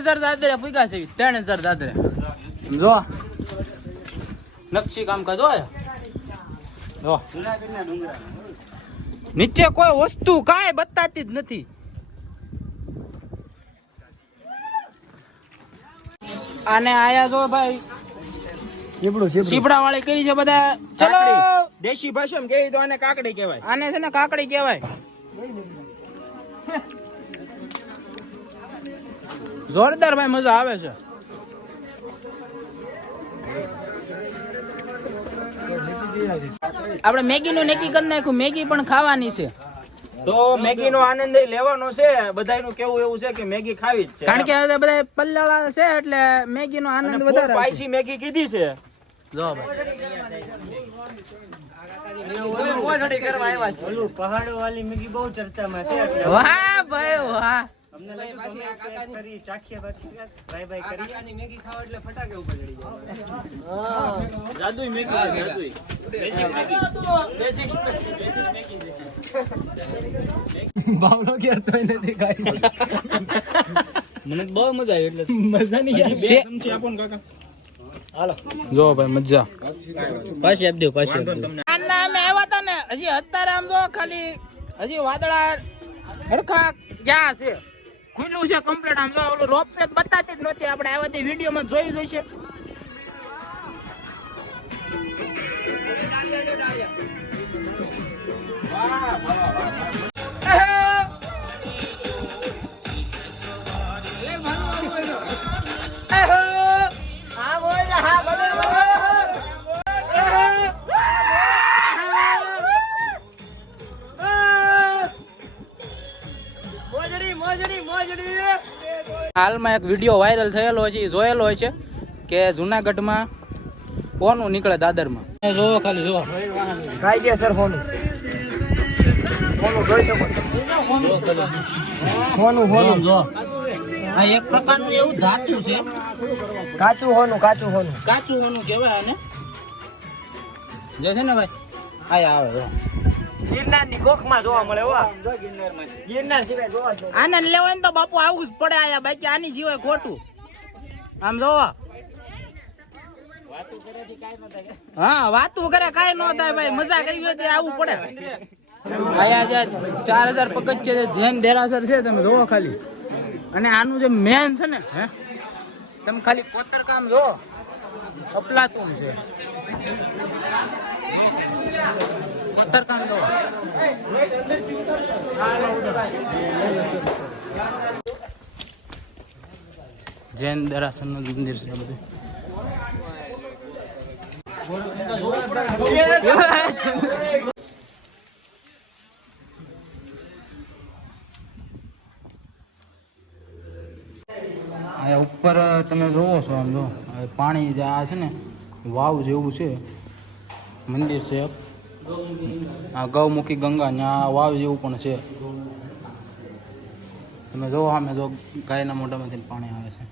ત્રણ હજાર દાદરે પૂગા છે ત્રણ હજાર દાદરે. જો. નકશી કામ કાજ હોય જો. નીચે કોઈ વસ્તુ કાંઈ બતાતી જ નથી. આને આયા જો ભાઈ. સીપડા વાળી કરી છે બધા. ચલો. દેશી ભાષામાં કેવી તો આને કાકડી કહેવાય. આને છે ને કાકડી કહેવાય. જોરદાર ભાઈ મજા આવે છે. આપણે મેગી નું નક્કી કરી નાખ્યું મેગી પણ ખાવાની છે. તો મેગી નો આનંદ લેવાનો છે બધાનું કેવું એવું છે કે મેગી ખાવી જ છે. કારણ કે બધા પલ્લાળા છે એટલે મેગી નો આનંદ વધારે સ્પાઈસી પાયસી મેગી કીધી છે. જો ભાઈ. પહાડો વાળી મેગી બહુ ચર્ચામાં છે વાહ ભાઈ વાહ. અમને લાગે પાછી આ કાકાની કરી ચાખીએ બાકી ભાઈ ભાઈ કરી જાદુઈ મેગી છે, જાદુઈ. મને બહુ મજા આવી એટલે. મજા નહીં બે શે- ચમચી આપો ને કાકા. જો ભાઈ મજા. પાછી આપી દો પાછી આના અમે આવ્યા હતા ને હજી અત્યારે આમ જો ખાલી હજી વાદળા હરખા ક્યાં છે. ખુલ્લું છે કમ્પ્લીટ આમ ઓલું રોપ વે બતાતી જ નથી આપણે આવ્યા તે વિડીયોમાં જોઈ જોઈશે હાલમાં એક વીડિયો વાયરલ થયેલો છે એ જોયેલો છે કે જુનાગઢમાં કોનું નીકળે દાદરમાં? જોવો ખાલી જોવો. કાયદેસર હોનું. હોનું જોઈ શકો હોનું હોનું. જો. આ એક પ્રકારનું એવું ધાતુ છે. કાચું હોનું કાચું હોનું. કાચું હોનું કહેવાય આને. જે છે ને ભાઈ? આ આવે જો. ગિરનારની કોખમાં જોવા મળે હો ગિરનાર સિવાય જોવા જ લેવાય ને તો બાપુ આવું જ પડે આયા. બાકી આની સિવાય ખોટું. આમ જોવો. હા વાતું કરે કાઈ ન થાય ભાઈ. મજા કરી હોય તો પડે. આયા જે ચાર હજાર પગથિયે છે જૈન દેરાસર છે તમે જોવો ખાલી. અને આનું જે મેન છે ને હે? તમે ખાલી કોતર કામ જોવો. અપલાતું છે. જોવો જૈન દેરાસરનું મંદિર છે બધું. ઉપર તમે જોવો છો આમ જો. પાણી જે આ છે ને, વાવ જેવું છે. મંદિર છે. આ ગૌમુખી ગંગા ત્યાં વાવ જેવું પણ છે. તમે જોવો સામે જો ગાયના મોઢામાંથી પાણી આવે છે.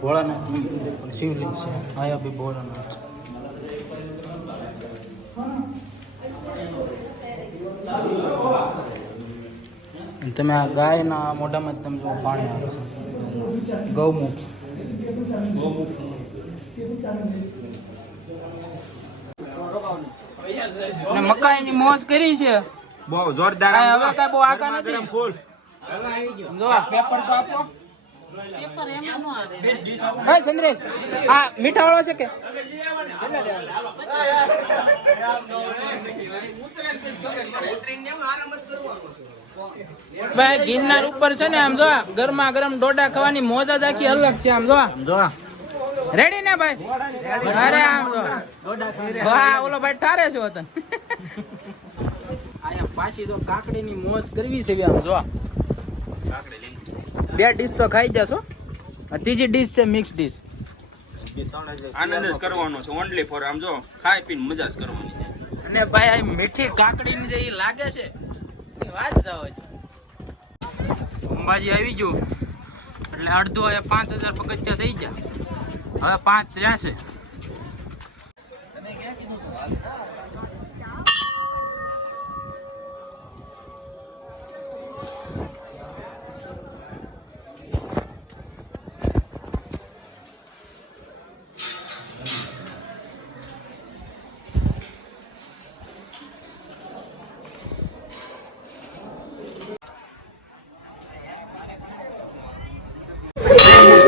ભોળાનાથ શિવલિંગ છે. આયા બી ભોળાનાથ છે. તમે આ ગાયના મોઢામાં તમે જો પાણી આવે છે. ગૌમુખ. અને મકાઈની મોજ કરી છે. બહુ જોરદાર હવે કઈ બહુ આગા નથી. ફૂલ. જો પેપર તો આપો. હા ચંદ્રેશ આ મીઠા વાળો છે કે? ભાઈ ગિરનાર ઉપર છે ને આમ જો ગરમા ગરમ ડોડા ખાવાની મોજા જ આખી અલગ છે આમ જો જો રેડી ને ભાઈ? અરે આમ વાહ ઓલો ભાઈ ઠારે છે વતન. આયા પાછી જો કાકડીની મોજ કરવી છે આમ જો. બે ડીશ તો ખાઈ જશો. ત્રીજી ડીશ છે મિક્સ ડીશ આનંદ જ કરવાનો છે ઓનલી ફોર આમ જો ખાઈ પીને મજા જ કરવાની છે. અને ભાઈ આ મીઠી કાકડીની જે લાગે છે એ વાત જાવ અંબાજી આવી ગયું. એટલે અડધો એ પાંચ હજાર પગથિયા થઈ ગયા. હવે પાંચ ત્યાં છે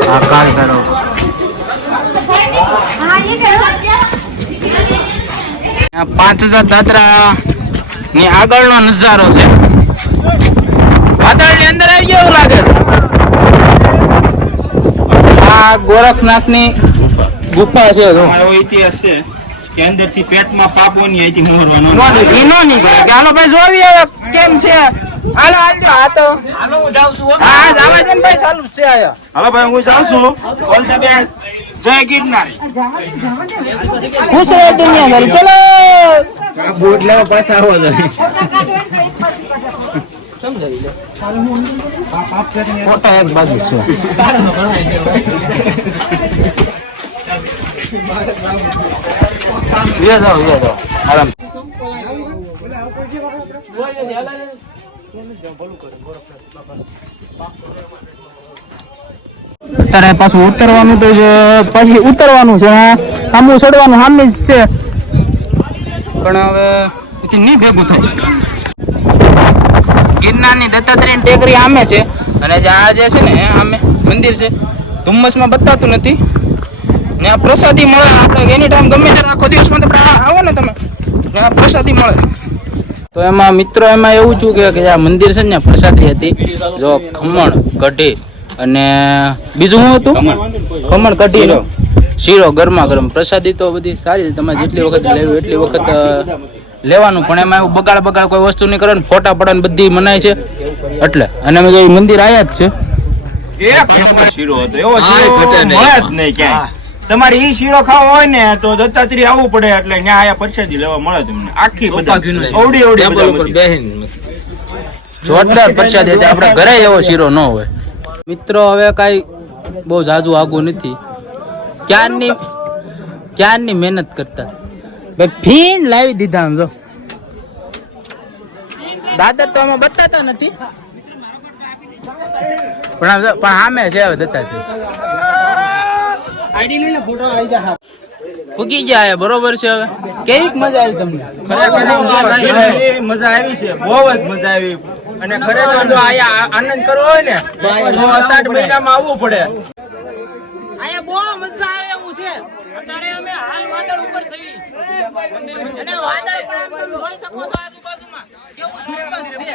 આ કાળી કરો. પાંચ હજાર દાદરા ની આગળનો નજારો છે. વાદળની અંદર આવી ગયો એવું લાગે આ આ ગોરખનાથની ગુફા છે એવો ઇતિહાસ છે કે અંદરથી પેટમાં પાપોની અહીંથી મોરવાનો ઈ નો નીકળે. ભાઈ જોવી હવે કેમ છે? હાલો હાલજો હા તો. હાલો હું જાઉં છું હો. જાવા ભાઈ ચાલુ છે આયા હાલો ભાઈ હું જાઉં છું. ઓલ ધ બેસ્ટ જય ગિરનાર. ખુશ રહે દુનિયાદાર. ચલો. બોટ લેવા પાછા આવો ફોટો એક બાજુ છે. વે જાઓ વે જાઓ. આરામ. અત્યારે પાછું ઉતરવાનું તો પછી ઉતરવાનું છે સામું ચડવાનું સામે જ છે. પણ હવે પછી નહીં ભેગું થાય. ગિરનારની દત્તાત્રેય ટેકરી આમે છે. અને જે આ જે છે ને આમે મંદિર છે. ધુમ્મસમાં બતાતું નથી. ને આ પ્રસાદી મળે, આપણે એની ટાઈમ ગમે ત્યારે આખો દિવસમાં તો આવો ને તમે. આ પ્રસાદી મળે. તો એમાં મિત્રો, એમાં એવું છું કે આ મંદિર છે ને પ્રસાદી હતી. જો ખમણ, કઢી અને બીજું શું હતું? ખમણ. કઢી. લો શીરો ગરમા ગરમ. પ્રસાદી તો બધી સારી તમે જેટલી વખત લેવી એટલી વખત લેવાનું. પણ એમાં એવું બગાડ બગાડ કોઈ વસ્તુ નહીં કરે ને ફોટા પડે બધી મનાય છે. એટલે. અને અમે જો મંદિર આયા જ છે. શીરો હતો. એવો શીરો નહીં. મળે જ નહીં ક્યાંય. તમારે ઈ શીરો ખાવો હોય ને તો દત્તાત્રી આવવું પડે એટલે ત્યાં આયા પરસાદી લેવા મળે તમને. આખી બધા. ઓવડી ઓવડી જોરદાર પરસાદી આપણે ઘરે એવો શીરો ન હોય. મિત્રો, હવે કાંઈ બહુ જાજુ આગું નથી. ક્યારની ક્યારની મહેનત કરતા? ભાઈ, ફીણ લાવી દીધા આમ જો. દાદર તો આમાં બતાતો નથી. પણ પણ આમે છે હવે દત્તા ફૂકી ગયા બરોબર છે હવે? કેવી મજા આવી તમને? ખરેખર મજા આવી છે બહુ જ મજા આવી. અને ખરેખર જો આયા આનંદ કરવો હોય ને તો અષાઢ મહિનામાં આવવું પડે. અહીંયા બહુ મજા આવે એવું છે. અત્યારે અમે હાલ વાદળ ઉપર છીએ. અને વાદળ પણ આમ તમે જોઈ શકો છો આજુબાજુમાં. કેવું ધુમ્મસ છે.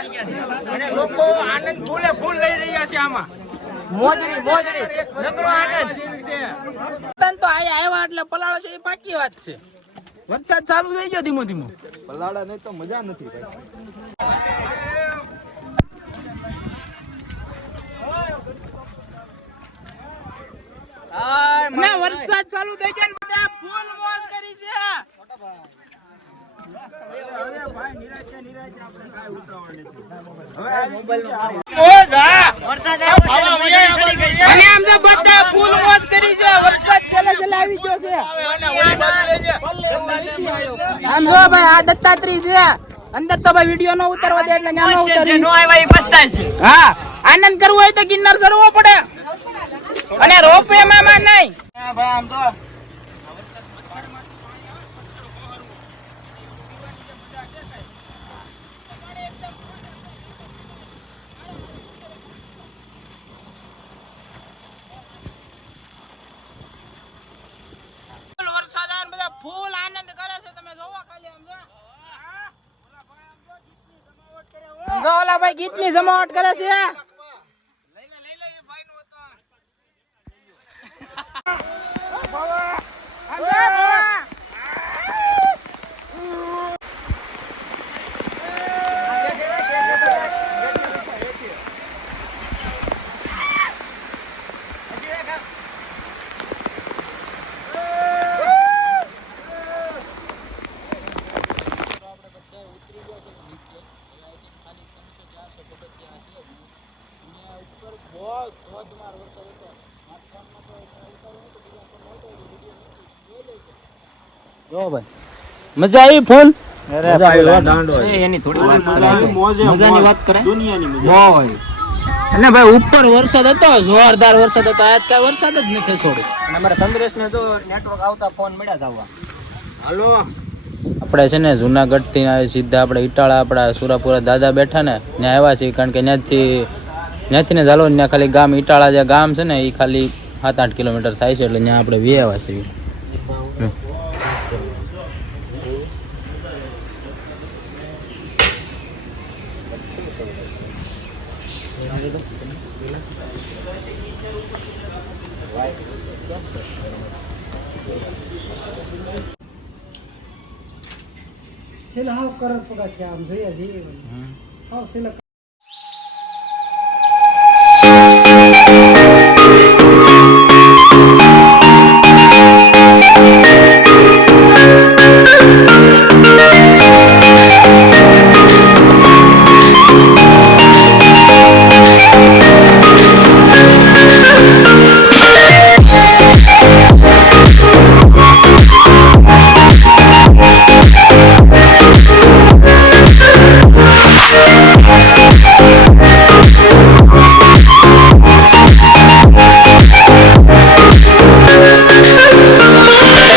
અને લોકો આનંદ ફૂલે ફૂલ લઈ રહ્યા છે આમાં. મોજડી મોજડી. નકરો આનંદ તન તો આયા આવ્યા એટલે પલાળો છે એ પાકી વાત છે. વરસાદ ચાલુ થઈ ગયો ધીમો ધીમો. પલાળા નહીં તો મજા નથી અને વરસાદ ચાલુ થઈ ગયો ને બધા ફૂલ મોજ કરી છે. વરસાદ આવ્યો અને આમ તો બધા ફૂલ મોજ કરી છે વરસાદ છેલ્લે છેલ્લે આવી ગયો છે. આમ જો ભાઈ આ દત્તાત્રી છે. અંદર તો ભાઈ વીડિયો નો ઉતારવા દે એટલે ન્યા નો ઉતારી. નો આવ્યા એ પસ્તાય છે. હા આનંદ કરવો હોય તો ગિન્નર ચડવો પડે. અને રોપવે માં નહીં. ભાઈ આમ જો ફૂલ વરસાદ આવે ને બધા ફૂલ આનંદ કરે છે તમે જોવો ખાલી આમ જો ભાઈ ગીતની જમાવટ કરે છે. જો મજા આવી ફૂલ? મજાની વાત કરે બહુ અને ભાઈ ઉપર વરસાદ હતો જોરદાર વરસાદ હતો. આજ કઈ વરસાદ જ નથી છોડ્યો અને અમારા સંદ્રેશ ને તો નેટવર્ક આવતા ફોન મળ્યા જ આવવા. હાલો. આપણે છે ને જુનાગઢથી સીધા આપણે ઇટાળા આપણા સુરાપુરા દાદા બેઠા ને ત્યાં આવ્યા છીએ. કારણ કે ત્યાંથી ત્યાંથી ને ચાલો ત્યાં ખાલી ગામ ઇટાળા જે ગામ છે ને એ ખાલી સાત આઠ કિલોમીટર થાય છે એટલે ત્યાં આપણે વી આવ્યા છીએ છેલ્લે હાવ કરત પગા છે આમ જોઈએ જઈએ હાવ છેલ્લે